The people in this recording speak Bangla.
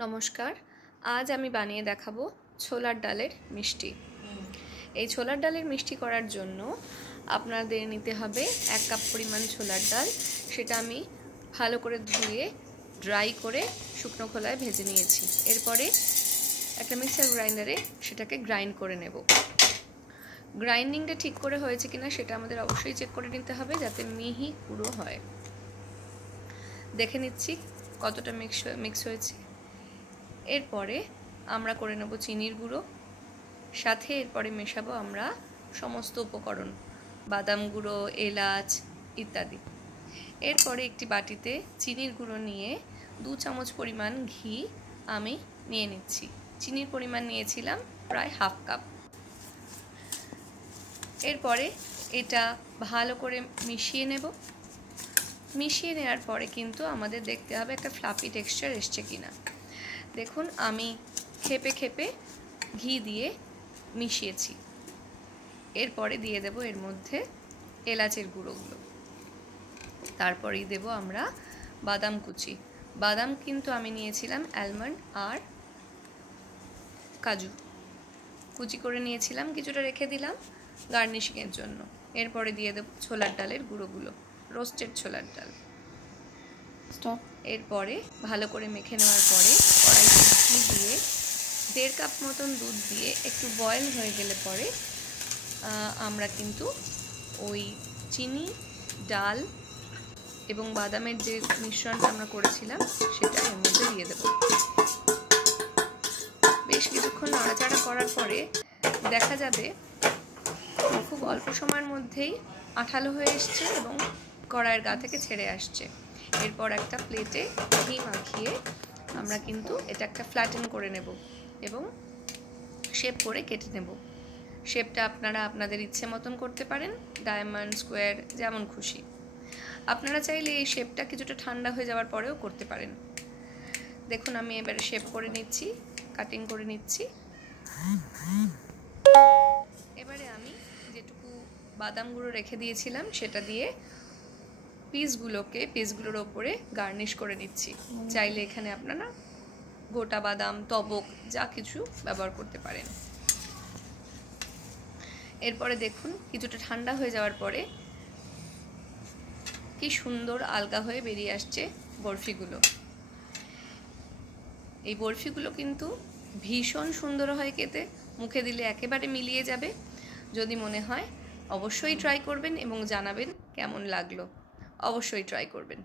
নমস্কার। আজ আমি বানিয়ে দেখাবো ছোলার ডালের মিষ্টি। এই ছোলার ডালের মিষ্টি করার জন্য আপনাদের নিতে হবে 1 কাপ পরিমাণ ছোলার ডাল। সেটা আমি ভালো করে ধুয়ে ড্রাই করে শুকনো খোলায় ভেজে নিয়েছি। এরপরে একটা মিক্সার গ্রাইন্ডারে সেটাকে গ্রাইন্ড করে নেব। গ্রাইন্ডিংটা ঠিক করে হয়েছে কিনা সেটা আমাদের অবশ্যই চেক করে নিতে হবে, যাতে মিহি গুঁড়ো হয়। দেখে নিচ্ছি কতটা মিক্স হয়েছে। এরপরে আমরা করে নেব চিনির গুঁড়ো, সাথে এরপরে মেশাবো আমরা সমস্ত উপকরণ, বাদাম গুঁড়ো, এলাচ ইত্যাদি। এরপরে একটি বাটিতে চিনির গুঁড়ো নিয়ে 2 চামচ পরিমাণ ঘি আমি নিয়ে নিচ্ছি। চিনির পরিমাণ নিয়েছিলাম প্রায় 1/2 কাপ। এরপরে এটা ভালো করে মিশিয়ে নেব। মিশিয়ে নেওয়ার পরে কিন্তু আমাদের দেখতে হবে একটা ফ্লাফি টেক্সচার এসছে কিনা। দেখুন আমি খেপে খেপে ঘি দিয়ে মিশিয়েছি। এরপরে দিয়ে দেব এর মধ্যে এলাচের গুঁড়োগুলো, তারপরেই দেব আমরা বাদাম কুচি। বাদাম কিন্তু আমি নিয়েছিলাম অ্যালমন্ড আর কাজু, কুচি করে নিয়েছিলাম, কিছুটা রেখে দিলাম গার্নিশিংয়ের জন্য। এরপরে দিয়ে দেব ছোলার ডালের গুঁড়োগুলো, রোস্টেড ছোলার ডাল। এরপরে ভালো করে মেখে নেওয়ার পরে কড়াইতে ঘি দিয়ে 1.5 কাপ মতন দুধ দিয়ে একটু বয়েল হয়ে গেলে পরে আমরা কিন্তু ওই চিনি, ডাল এবং বাদামের যে মিশ্রণটা আমরা করেছিলাম সেটা এর মধ্যে দিয়ে দেব। বেশ কিছুক্ষণ নাড়াচাড়া করার পরে দেখা যাবে খুব অল্প সময়ের মধ্যেই আঠালো হয়ে এসছে এবং কড়াইয়ের গা থেকে ছেড়ে আসছে। এরপর একটা প্লেটে ঘি মাখিয়ে আমরা কিন্তু এটা একটা ফ্ল্যাটেন করে নেব এবং শেপ করে কেটে নেব। শেপটা আপনারা আপনাদের ইচ্ছে মতন করতে পারেন, ডায়মন্ড, স্কোয়ার, যেমন খুশি। আপনারা চাইলে এই শেপটা কিছুটা ঠান্ডা হয়ে যাওয়ার পরেও করতে পারেন। দেখুন আমি এবারে শেপ করে নিচ্ছি, কাটিং করে নিচ্ছি। এবারে আমি যেটুকু বাদাম গুঁড়ো রেখে দিয়েছিলাম সেটা দিয়ে পিসগুলোর ওপরে গার্নিশ করে নিচ্ছি। চাইলে এখানে আপনারা গোটা বাদাম, তবক যা কিছু ব্যবহার করতে পারেন। এরপরে দেখুন কিছুটা ঠান্ডা হয়ে যাওয়ার পরে কি সুন্দর আলগা হয়ে বেরিয়ে আসছে বরফিগুলো। এই বরফিগুলো কিন্তু ভীষণ সুন্দর হয় খেতে, মুখে দিলে একেবারে মিলিয়ে যাবে। যদি মনে হয় অবশ্যই ট্রাই করবেন এবং জানাবেন কেমন লাগলো। অবশ্যই ট্রাই করবেন।